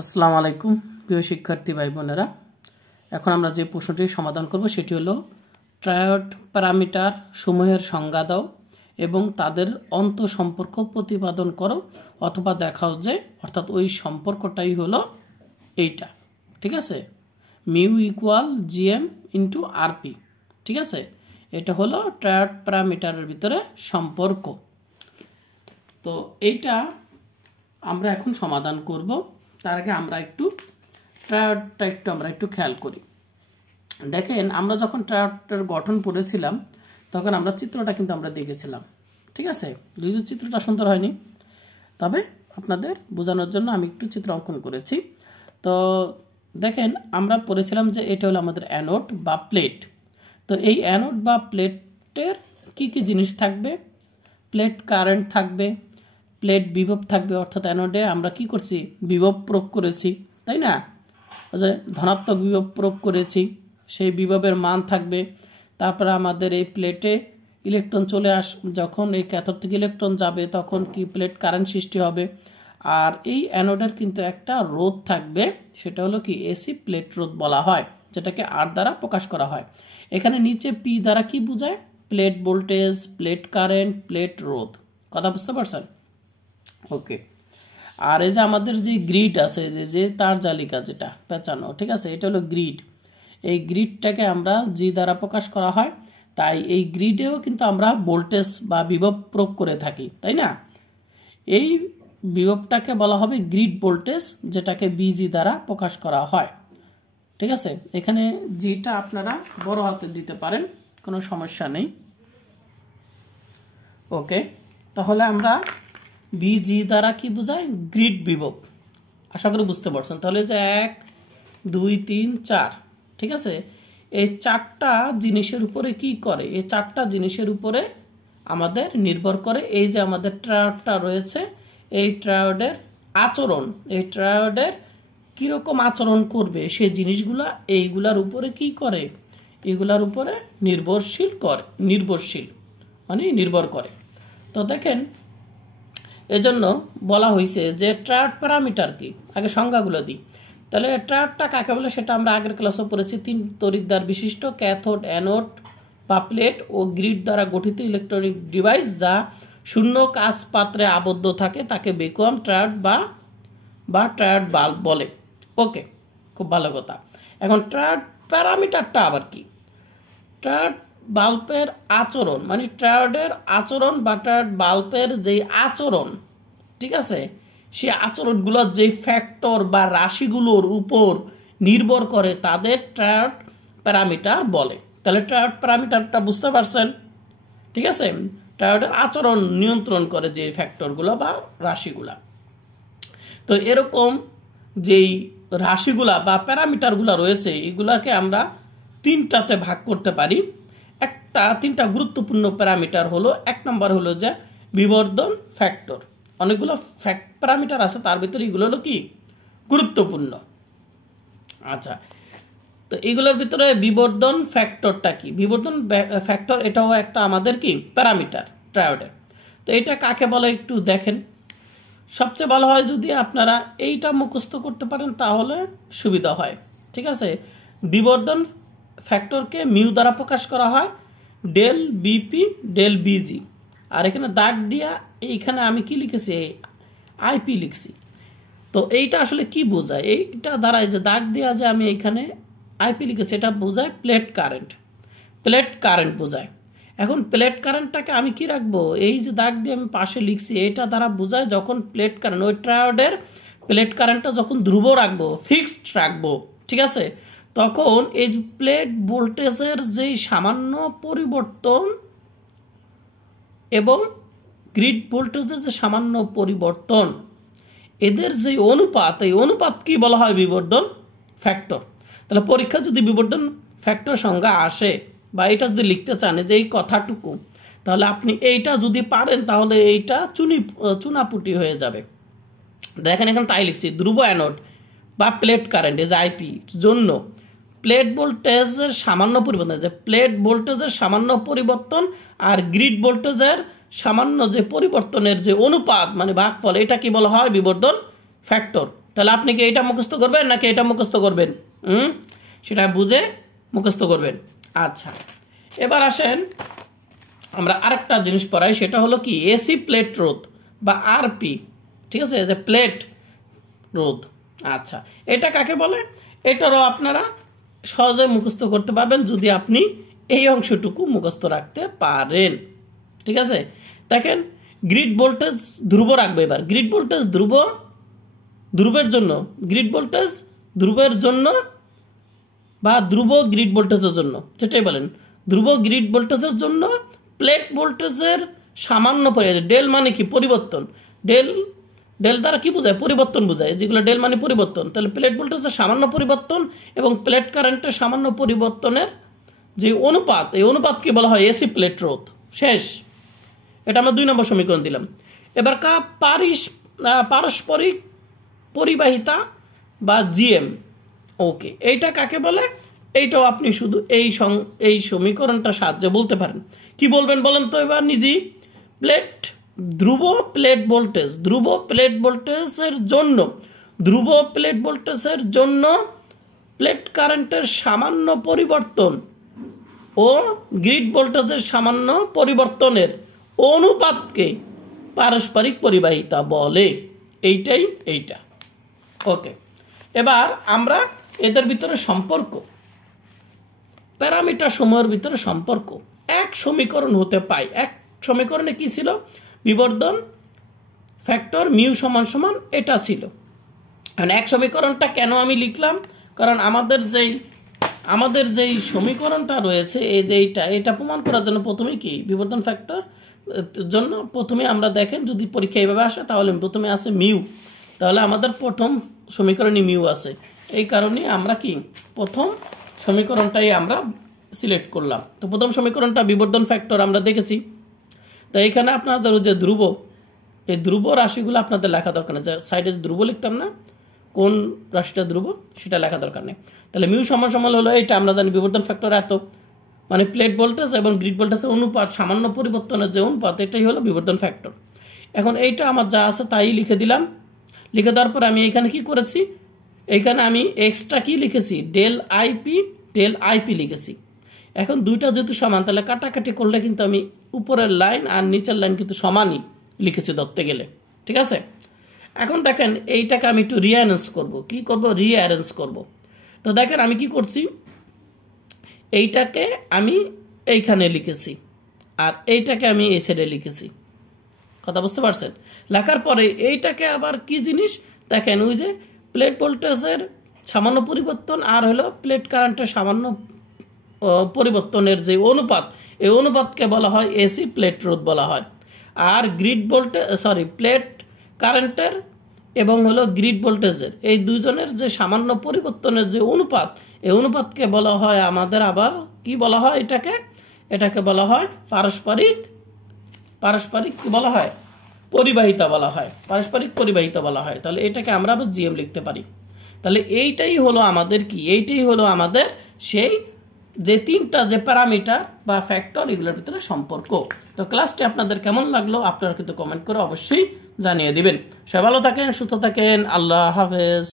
আসসালামু আলাইকুম প্রিয় শিক্ষার্থী ভাই বোনেরা। এখন আমরা যে প্রশ্নটি সমাধান করব সেটি হলো ট্রায়োড প্যারামিটার সমূহের সংজ্ঞা দাও এবং তাদের অন্তঃসম্পর্ক প্রতিপাদন করো অথবা দেখাও যে অর্থাৎ ওই সম্পর্কটাই হলো এইটা। ঠিক আছে, mu equal GM into RP. ঠিক আছে, এটা হলো ট্রায়োড প্যারামিটারের ভিতরে সম্পর্ক। তো এইটা আমরা এখন সমাধান করব। তার আগে আমরা একটু ট্রায়োডটা একটু খেয়াল করি। দেখেন, আমরা যখন ট্রায়োডের গঠন পড়েছিলাম তখন আমরা চিত্রটা কিন্তু আমরা দেখেছিলাম। ঠিক আছে, যদিও চিত্রটা সুন্দর হয়নি, তবে আপনাদের বোঝানোর জন্য আমি একটু চিত্র অঙ্কন করেছি। তো দেখেন, আমরা পড়েছিলাম যে এটা হলো আমাদের অ্যানোড বা প্লেট। তো এই অ্যানোড বা প্লেটের কি কি জিনিস থাকবে? প্লেট কারেন্ট থাকবে, প্লেট বিভব থাকবে, অর্থাৎ অ্যানোডে আমরা কি করছি? বিভব প্রয়োগ করেছি, তাই না? যে ধনাত্মক বিভব প্রয়োগ করেছি, সেই বিভবের মান থাকবে। তারপরে আমাদের এই প্লেটে ইলেকট্রন যখন এই ক্যাথোড থেকে ইলেকট্রন যাবে তখন কি প্লেট কারেন্ট সৃষ্টি হবে। আর এই অ্যানোডের কিন্তু একটা রোধ থাকবে, সেটা হলো কি এসি প্লেট রোধ বলা হয়, যেটাকে আর দ্বারা প্রকাশ করা হয়। এখানে নিচে পি দ্বারা কি বোঝায়? Plate voltage, plate current, plate রোধ। কথা বুঝতে পারছেন? ওকে। আর এই যে আমাদের যে গ্রিড আছে, যে তার জালিকা যেটা পেঁচানো, ঠিক আছে, এটা হলো গ্রিড। এই গ্রিডটাকে আমরা জি দ্বারা প্রকাশ করা হয়, তাই এই গ্রিডেও কিন্তু আমরা ভোল্টেজ বা বিভব প্রয়োগ করে থাকি, তাই না? এই বিভবটাকে বলা হবে গ্রিড ভোল্টেজ, যেটাকে বিজি দ্বারা প্রকাশ করা হয়। ঠিক আছে, এখানে জিটা আপনারা বড় হাতে দিতে পারেন, কোনো সমস্যা নেই। ওকে, তাহলে আমরা বিজি দ্বারা কি বোঝায়? গ্রিড বিভব। আশা করি বুঝতে পারছেন। তাহলে যে 1 2 3 4, ঠিক আছে, এই চারটা জিনিসের উপরে কি করে? এই চারটা জিনিসের উপরে আমাদের নির্ভর করে এই যে আমাদের ট্রায়োডটা রয়েছে, এই ট্রায়োডের আচরণ, এই ট্রায়োডের কিরকম আচরণ করবে সেই জিনিসগুলা এইগুলার উপরে কি করে? এগুলার উপরে নির্ভর করে। তো দেখেন, এজন্য বলা হয়েছে যে ট্রায়োড প্যারামিটার কি। আগে সংজ্ঞাগুলো দিই। তাহলে ট্রায়োডটা কাকে বলে সেটা আমরা আগের ক্লাসে পড়েছি। 3 তড়িৎদ্বার বিশিষ্ট ক্যাথোড, অ্যানোড বা প্লেট ও গ্রিড দ্বারা গঠিত ইলেকট্রনিক ডিভাইস যা শূন্য কাচ পাত্রে আবদ্ধ থাকে তাকে ভ্যাকুয়াম ট্রায়োড বা ট্রায়োড বাল্ব বলে। ওকে, খুব ভালো কথা। এখন ট্রায়োড প্যারামিটারটা আবার কি? ট্রায়োড বাল্বের আচরণ, মানে ট্রায়োডের আচরণ বা ট্রায়োড বাল্বের যেই আচরণ, ঠিক আছে, সেই আচরণগুলোর যে ফ্যাক্টর বা রাশিগুলোর উপর নির্ভর করে তাদের ট্রায়োড প্যারামিটার বলে। তাহলে ট্রায়োড প্যারামিটারটা বুঝতে পারছেন? ঠিক আছে, ট্রায়োডের আচরণ নিয়ন্ত্রণ করে যে ফ্যাক্টরগুলো বা রাশিগুলা। তো এরকম যেই রাশিগুলা বা প্যারামিটারগুলো রয়েছে, এগুলাকে আমরা 3টাতে ভাগ করতে পারি। 3টা গুরুত্বপূর্ণ প্যারামিটার হলো, 1 নম্বর হলো যে বিবর্ধন ফ্যাক্টর। অনেকগুলো প্যারামিটার আছে, তার ভিতরে এগুলো হলো কি গুরুত্বপূর্ণ। আচ্ছা, তো এগুলোর ভিতরে বিবর্ধন ফ্যাক্টরটা কি? বিবর্ধন ফ্যাক্টর এটাও একটা আমাদের কি প্যারামিটার ট্রায়োডের। তো এটা কাকে বলে একটু দেখেন। সবচেয়ে ভালো হয় যদি আপনারা এইটা মুখস্থ করতে পারেন, তাহলে সুবিধা হয়। ঠিক আছে, বিবর্ধন ফ্যাক্টরকে মিউ দ্বারা প্রকাশ করা হয়, ডেল বিপি ডেল বিজি। আর এখানে দাগ দিয়া এইখানে আমি কি লিখেছি? আইপি লিখছি। তো এইটা আসলে কি বোঝায়? এইটা দ্বারা যে দাগ দেওয়া যে আমি এখানে আইপি লিখেছি, এটা বোঝায় প্লেট কারেন্ট বোঝায়। এখন প্লেট কারেন্টটাকে আমি কি রাখবো? এই যে দাগ দিয়ে আমি পাশে লিখছি, এটা দ্বারা বোঝায় যখন প্লেট কারেন্ট, ওই ট্রায়োডের প্লেট কারেন্টটা যখন ধ্রুব রাখবো, ফিক্সড রাখবো, ঠিক আছে, তখন এই প্লেট ভোল্টেজের যেই সামান্য পরিবর্তন এবং গ্রিড ভোল্টেজের যে সামান্য পরিবর্তন, এদের যে অনুপাত, এই অনুপাত কি বলা হয়? বিবর্ধন ফ্যাক্টর। তাহলে পরীক্ষা যদি বিবর্ধন ফ্যাক্টর সংজ্ঞা আসে বা এটা যদি লিখতে চান যে এই কথাটুকু, তাহলে আপনি এইটা যদি পারেন তাহলে এইটা চুনাপুটি হয়ে যাবে। দেখেন, এখানে তাই লিখছি, ধ্রুব অ্যানোড বা প্লেট কারেন্ট এজ আইপি জন্য প্লেট ভোল্টেজের সামান্য পরিবর্তন, যে প্লেট ভোল্টেজের সামান্য পরিবর্তন আর গ্রিড ভোল্টেজের সামান্য যে পরিবর্তনের যে অনুপাত মানে ভাগফল, এটা কি বলা হয়? বিবর্ধন ফ্যাক্টর। তাহলে আপনি কি এটা মুখস্থ করবেন নাকি এটা মুখস্থ করবেন? সেটা বুঝে মুখস্থ করবেন। আচ্ছা, এবার আসেন আমরা আরেকটা জিনিস পড়াই, সেটা হলো কি এসি প্লেট রোধ বা আরপি। ঠিক আছে, যে প্লেট রোধ। আচ্ছা, এটা কাকে বলে? এটারও আপনারা সহজে মুখস্থ করতে পারবেন যদি আপনি এই অংশটুকু মুখস্থ রাখতে পারেন। ঠিক আছে, দেখেন গ্রিড ভোল্টেজ ধ্রুব রাখবে। এবার গ্রিড ভোল্টেজ ধ্রুবের জন্য, গ্রিড ভোল্টেজ ধ্রুবের জন্য বা ধ্রুব গ্রিড ভোল্টেজের জন্য, যেটাই বলেন, ধ্রুব গ্রিড ভোল্টেজের জন্য প্লেট ভোল্টেজের সামান্য ডেল মানে কি? পরিবর্তন। ডেল দ্বারা কি বোঝায়? পরিবর্তন বোঝায়। যেগুলো ডেল মানে পরিবর্তন, তাহলে প্লেট ভোল্টেজের সামান্য পরিবর্তন এবং প্লেট কারেন্টের সামান্য পরিবর্তনের যে অনুপাত, এই অনুপাতকে বলা হয় এসি প্লেট রোধ। শেষ। এটা আমরা 2 নম্বর সমীকরণ দিলাম। এবার পারস্পরিক পরিবাহিতা বা জিএম। ওকে, এইটা কাকে বলে? এইটাও আপনি শুধু এই সমীকরণটার সাহায্যে বলতে পারেন। কি বলবেন বলেন তো এবার নিজেই? ধ্রুব প্লেট ভোল্টেজের জন্য প্লেট কারেন্টের সামান্য পরিবর্তন ও গ্রিড ভোল্টেজের সামান্য পরিবর্তনের অনুপাতকে পারস্পরিক পরিবাহিতা বলে। এইটা। ওকে, এবার আমরা এদের ভিতরে সম্পর্ক, প্যারামিটার সমূহের ভিতরে সম্পর্ক এক সমীকরণ হতে পাই। এক সমীকরণে কি ছিল? বিবর্ধন ফ্যাক্টর মিউ সমান সমান এটা ছিল। মানে এক সমীকরণটা কেন আমি লিখলাম? কারণ আমাদের যেই সমীকরণটা রয়েছে, এই যে এটা প্রমাণ করার জন্য প্রথমে কি বিবর্ধন ফ্যাক্টর জন্য প্রথমে আমরা দেখেন যদি পরীক্ষা এইভাবে আসে তাহলে প্রথমে আছে মিউ, তাহলে আমাদের প্রথম সমীকরণই মিউ আছে। এই কারণে আমরা কি প্রথম সমীকরণটাই আমরা সিলেক্ট করলাম। তো প্রথম সমীকরণটা বিবর্ধন ফ্যাক্টর আমরা দেখেছি। তো এইখানে আপনাদের যে ধ্রুব, এই ধ্রুব রাশিগুলো আপনাদের লেখা দরকার নেই। সাইডে ধ্রুব লিখতাম না, কোন রাশিটা ধ্রুব সেটা লেখা দরকার নেই। তাহলে মিউ সমান সমান হলো এটা, আমরা জানি বিবর্ধন ফ্যাক্টর এত, মানে প্লেট ভোল্টেজ এবং গ্রিড ভোল্টেজের অনুপাত, সামান্য পরিবর্তনের যে অনুপাত, এটাই হলো বিবর্ধন ফ্যাক্টর। এখন এইটা আমার যা আছে তাই লিখে দিলাম। লিখে দেওয়ার পরে আমি এইখানে কি করেছি? এইখানে আমি এক্সট্রা কি লিখেছি? ডেল আইপি লিখেছি। এখন দুইটা যেহেতু সমান, তাহলে কাটাকাটি করলে কিন্তু আমি উপরের লাইন আর নিচের লাইন কিন্তু সমানই লিখেছি ধরতে গেলে। ঠিক আছে, এখন দেখেন এইটাকে আমি একটু রিঅ্যারেঞ্জ করব। কি করব? রিঅ্যারেঞ্জ করব। তো দেখেন আমি কি করছি, এইটাকে আমি এইখানে লিখেছি আর এইটাকে আমি এই সাইডে লিখেছি। কথা বুঝতে পারছেন? লেখার পরে এইটাকে আবার কি জিনিস দেখেন, ওই যে প্লেট ভোল্টেজের সামান্য পরিবর্তন আর হলো প্লেট কারেন্টের সামান্য পরিবর্তনের যে অনুপাত, এই অনুপাতকে বলা হয় এসি প্লেট রোধ বলা হয়। আর প্লেট কারেন্টের এবং হলো গ্রিড ভোল্টেজের এই দুজনের যে সামান্য পরিবর্তনের যে অনুপাত, এই অনুপাতকে বলা হয় আমাদের আবার কি বলা হয়? এটাকে বলা হয় পারস্পরিক কি বলা হয়? পরিবাহিতা বলা হয়। পারস্পরিক পরিবাহিতা বলা হয়। তাহলে এটাকে আমরা আবার জিএম লিখতে পারি। তাহলে এইটাই হলো আমাদের সেই যে তিনটা যে প্যারামিটার বা ফ্যাক্টর, এগুলোর ভিতরে সম্পর্ক। তো ক্লাসটি আপনাদের কেমন লাগলো আপনারা কিন্তু কমেন্ট করে অবশ্যই জানিয়ে দিবেন। সবাই ভালো থাকেন, সুস্থ থাকেন। আল্লাহ হাফেজ।